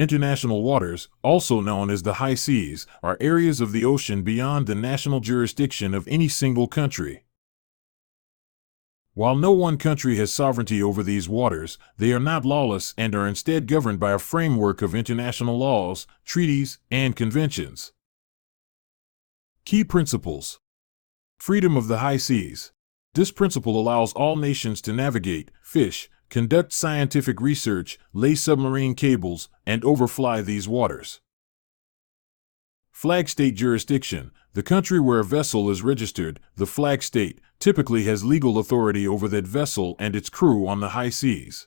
International waters, also known as the high seas, are areas of the ocean beyond the national jurisdiction of any single country. While no one country has sovereignty over these waters, they are not lawless and are instead governed by a framework of international laws, treaties, and conventions. Key principles. Freedom of the high seas. This principle allows all nations to navigate, fish, conduct scientific research, lay submarine cables, and overfly these waters. Flag state jurisdiction. The country where a vessel is registered, the flag state, typically has legal authority over that vessel and its crew on the high seas.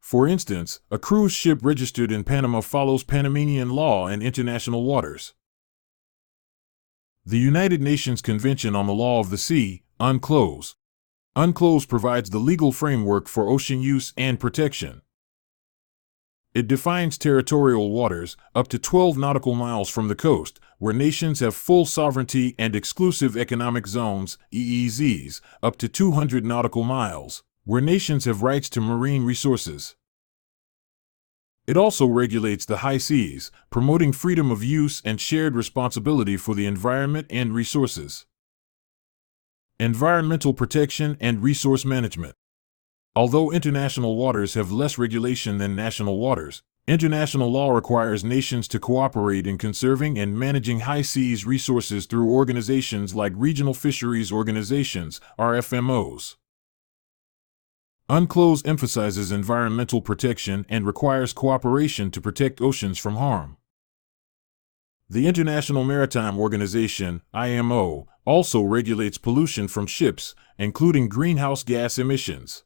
For instance, a cruise ship registered in Panama follows Panamanian law in international waters. The United Nations Convention on the Law of the Sea, UNCLOS. UNCLOS provides the legal framework for ocean use and protection. It defines territorial waters, up to 12 nautical miles from the coast, where nations have full sovereignty, and exclusive economic zones, EEZs, up to 200 nautical miles, where nations have rights to marine resources. It also regulates the high seas, promoting freedom of use and shared responsibility for the environment and resources. Environmental protection and resource management. Although international waters have less regulation than national waters, international law requires nations to cooperate in conserving and managing high seas resources through organizations like regional fisheries organizations, RFMOs. UNCLOS emphasizes environmental protection and requires cooperation to protect oceans from harm. The International Maritime Organization, IMO, also regulates pollution from ships, including greenhouse gas emissions.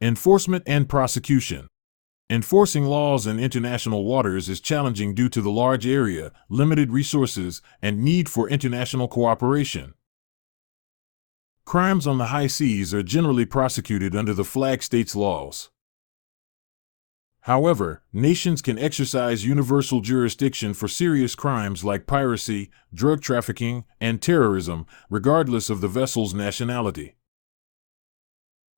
Enforcement and prosecution. Enforcing laws in international waters is challenging due to the large area, limited resources, and need for international cooperation. Crimes on the high seas are generally prosecuted under the flag state's laws. However, nations can exercise universal jurisdiction for serious crimes like piracy, drug trafficking, and terrorism, regardless of the vessel's nationality.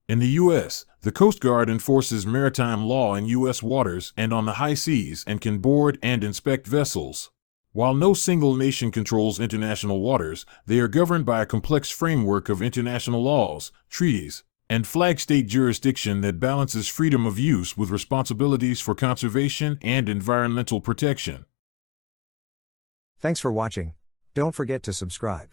In the U.S., the Coast Guard enforces maritime law in U.S. waters and on the high seas and can board and inspect vessels. While no single nation controls international waters, they are governed by a complex framework of international laws, treaties, and flag state jurisdiction that balances freedom of use with responsibilities for conservation and environmental protection. Thanks for watching. Don't forget to subscribe.